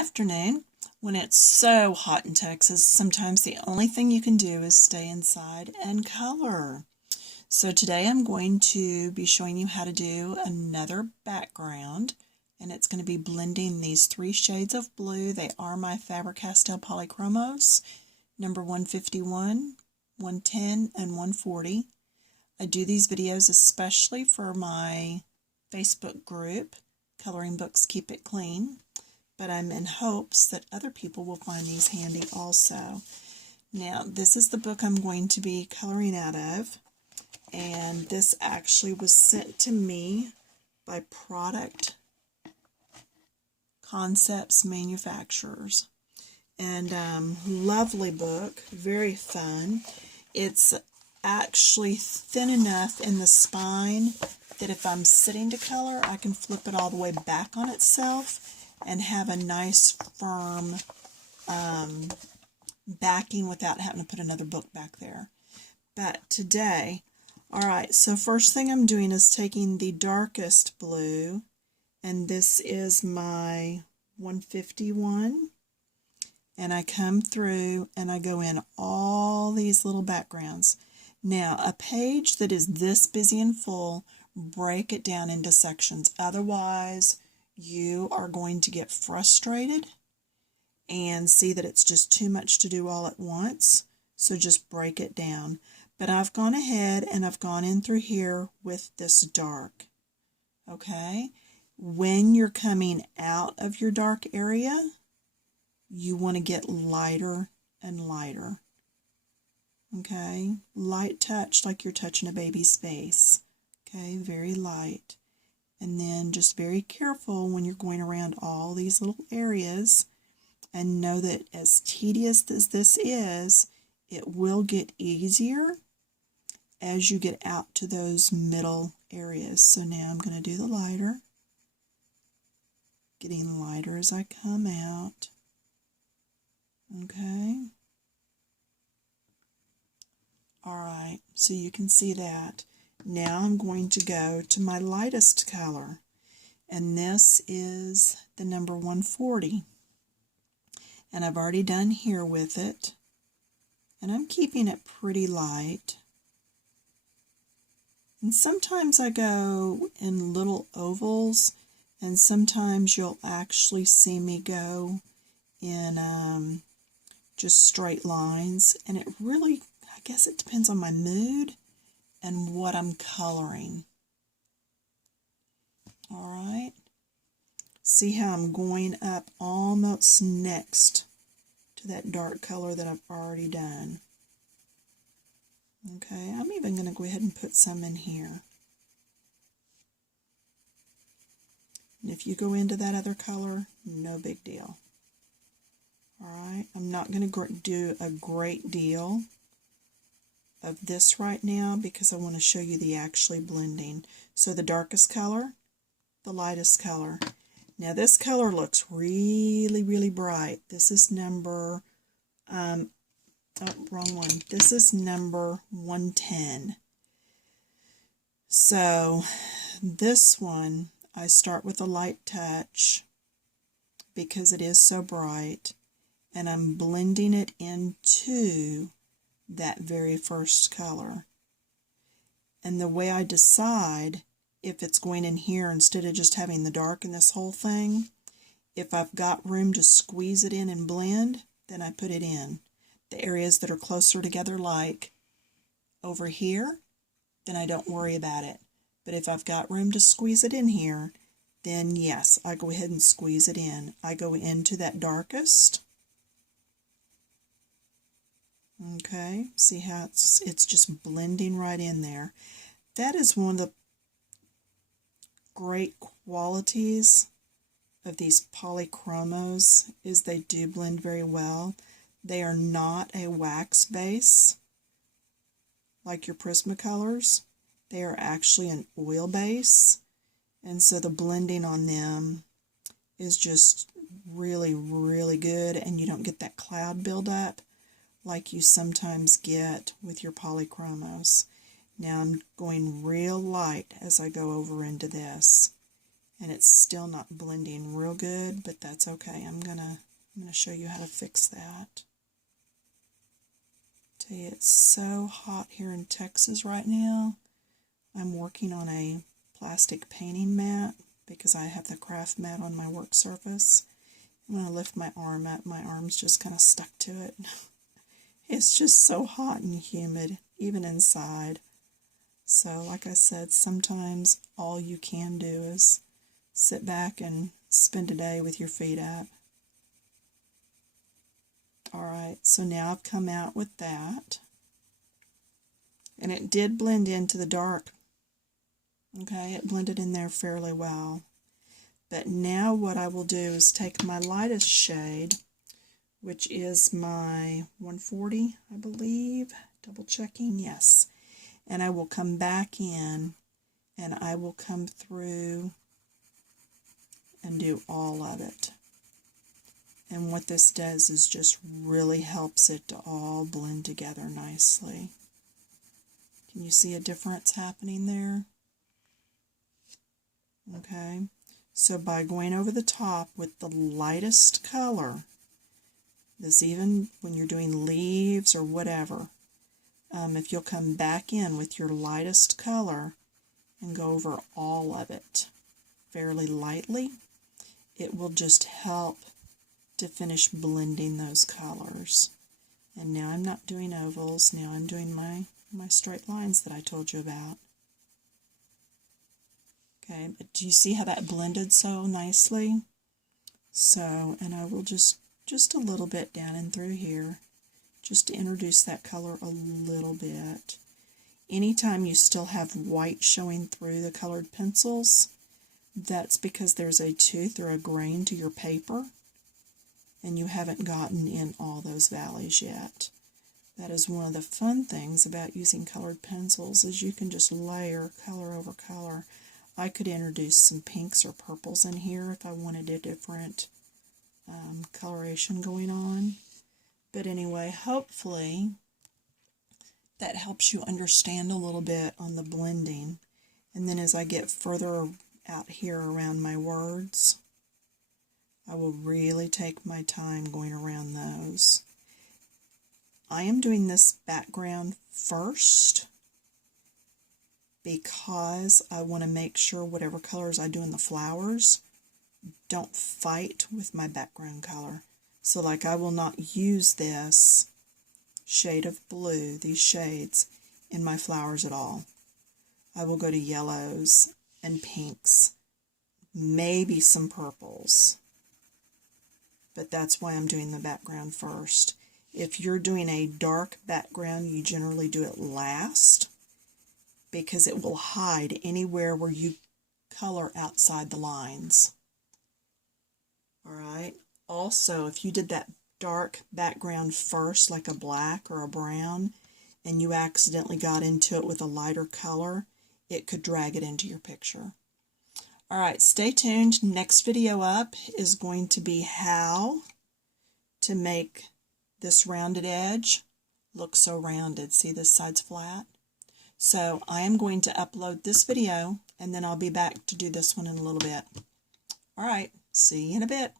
afternoon, when it's so hot in Texas, sometimes the only thing you can do is stay inside and color. So today I'm going to be showing you how to do another background, and it's going to be blending these three shades of blue. They are my Faber Castell Polychromos, number 151, 110, and 140. I do these videos especially for my Facebook group, Coloring Books Keep It Clean, but I'm in hopes that other people will find these handy also. Now, this is the book I'm going to be coloring out of, and this actually was sent to me by Product Concepts Manufacturers. And lovely book, very fun. It's actually thin enough in the spine that if I'm sitting to color, I can flip it all the way back on itself and have a nice firm backing without having to put another book back there. But today, alright, so first thing I'm doing is taking the darkest blue, and this is my 151, and I come through and I go in all these little backgrounds. Now, a page that is this busy and full, break it down into sections. Otherwise, you are going to get frustrated and see that it's just too much to do all at once. So just break it down. But I've gone ahead and I've gone in through here with this dark. Okay? When you're coming out of your dark area, you want to get lighter and lighter. Okay? Light touch like you're touching a baby's face. Okay? Very light. And then just very careful when you're going around all these little areas, and know that as tedious as this is, it will get easier as you get out to those middle areas. So now I'm going to do the lighter, getting lighter as I come out. Okay. Alright, so you can see that. Now I'm going to go to my lightest color, and this is the number 140. And I've already done here with it, and I'm keeping it pretty light. And sometimes I go in little ovals, and sometimes you'll actually see me go in just straight lines, and it really, I guess it depends on my mood and what I'm coloring. Alright, see how I'm going up almost next to that dark color that I've already done. Okay, I'm even going to go ahead and put some in here. And if you go into that other color, no big deal. Alright, I'm not going to do a great deal of this right now because I want to show you the actually blending. So the darkest color, the lightest color. Now this color looks really, really bright. This is number, wrong one. This is number 110. So this one, I start with a light touch because it is so bright, and I'm blending it into that very first color. And the way I decide if it's going in here instead of just having the dark in this whole thing, if I've got room to squeeze it in and blend, then I put it in. The areas that are closer together, like over here, then I don't worry about it. But if I've got room to squeeze it in here, then yes, I go ahead and squeeze it in. I go into that darkest. Okay, see how it's just blending right in there. That is one of the great qualities of these Polychromos, is they do blend very well. They are not a wax base like your Prismacolors. They are actually an oil base, and so the blending on them is just really, really good, and you don't get that cloud buildup like you sometimes get with your Polychromos. Now I'm going real light as I go over into this, and it's still not blending real good, but that's okay. I'm gonna show you how to fix that. Tell you, it's so hot here in Texas right now. I'm working on a plastic painting mat because I have the craft mat on my work surface. When I lift my arm up, my arm's just kind of stuck to it. It's just so hot and humid, even inside. So, like I said, sometimes all you can do is sit back and spend a day with your feet up. Alright, so now I've come out with that. And it did blend into the dark. Okay, it blended in there fairly well. But now what I will do is take my lightest shade, which is my 140, I believe. Double checking, yes. And I will come back in and I will come through and do all of it. And what this does is just really helps it to all blend together nicely. Can you see a difference happening there? Okay. So by going over the top with the lightest color, this even when you're doing leaves or whatever, if you'll come back in with your lightest color and go over all of it fairly lightly, it will just help to finish blending those colors. And now I'm not doing ovals, now I'm doing my straight lines that I told you about. Okay, but do you see how that blended so nicely? So, and I will just a little bit down and through here, just to introduce that color a little bit. Anytime you still have white showing through the colored pencils, that's because there's a tooth or a grain to your paper, and you haven't gotten in all those valleys yet. That is one of the fun things about using colored pencils, is you can just layer color over color. I could introduce some pinks or purples in here if I wanted a different coloration going on. But anyway, hopefully that helps you understand a little bit on the blending. And then as I get further out here around my words, I will really take my time going around those. I am doing this background first because I want to make sure whatever colors I do in the flowers don't fight with my background color. So like I will not use this shade of blue, these shades, in my flowers at all. I will go to yellows and pinks, maybe some purples. But that's why I'm doing the background first. If you're doing a dark background, you generally do it last, because it will hide anywhere where you color outside the lines. Alright, also if you did that dark background first, like a black or a brown, and you accidentally got into it with a lighter color, it could drag it into your picture. Alright, stay tuned. Next video up is going to be how to make this rounded edge look so rounded. See, this side's flat? So I am going to upload this video, and then I'll be back to do this one in a little bit. Alright, see you in a bit.